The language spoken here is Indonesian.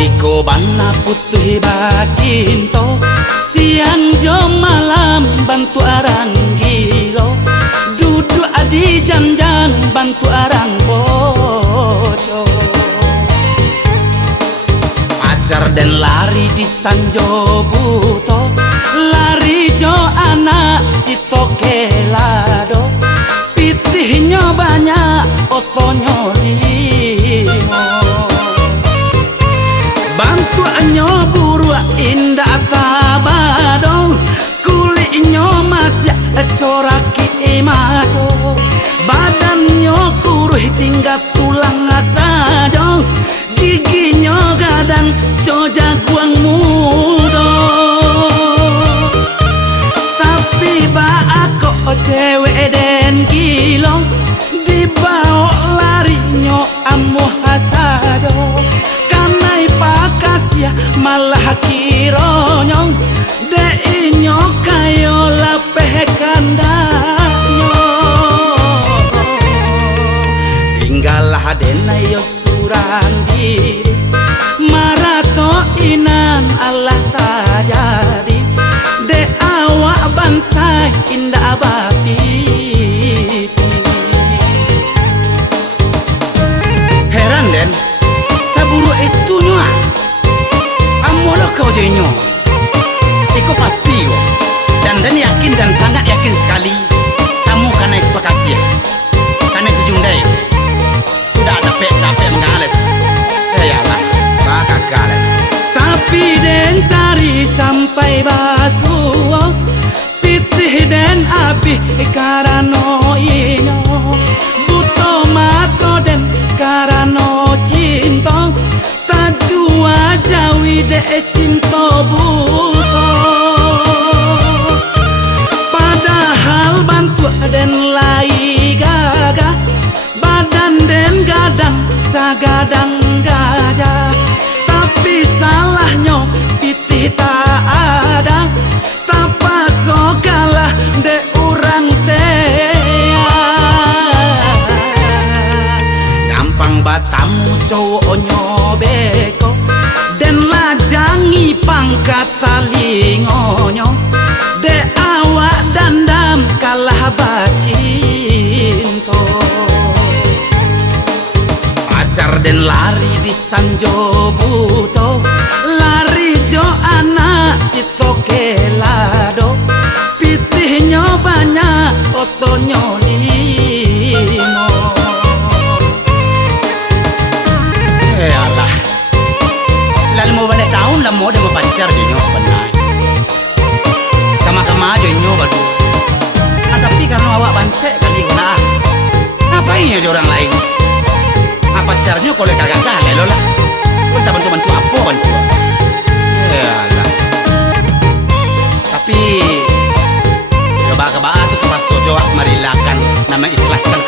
Iko bana putih bacinto, siang jo malam bantu arang gilo, duduk adi janjang bantu arang boco. Pacar dan lari di sanjo buto, lari jo anak si tokelado, pitihnya banyak otonyo limo. Bantu anyo buru indah tabadong, kulitnya masih coraki maco, badannya kuruh tinggal tulang saja, giginya gadang co jaguang muda. Tapi ba aku cewek den gilo, dibawa larinya amuh saja, kanai pakasya malah kironyong, de inyo kayo lapeh kandanyo. Tinggallah denayo surang diri, marato inan Allah tajadi, de awak bangsa indah bapi. Heran den, saburu itu nyoa, amolo kau jenyo, iko pasti yo, dan yakin dan sangat yakin sekali, kamu karena pakasya, karena sejundai, sudah dapet mengalet, yalah, bakal galet. Tapi den cari sampai basuh, pitih den abih karano ino, buto mato den karano cinta, tajua jawi de cinta buto. Padahal bantu den lai gagah, badan den gadang sagadang gajah, tapi salahnya pitih tak ada, tapa sokalah de urang tea. Gampang batamu cowoknya beko, den lajangi pangkat talingonyo, de awak dandam kalah bacinto. Pacar den lari di sanjo buto, lari jo anak si tokelado, pitihnya banyak otonyo limo. Yalah, lalu mau balik tahun lah mau dia mau pacar dia nyo sebenarnya. Kama-kama aja nyo badu. Tapi karena awak bansek kali guna, ngapain ya orang lain? Pacarnya kalau kagak kalah lo lah, kita bantu apa bantu? Yalah. Tapi coba tuh pas sojo marilakan nama ikhlaskan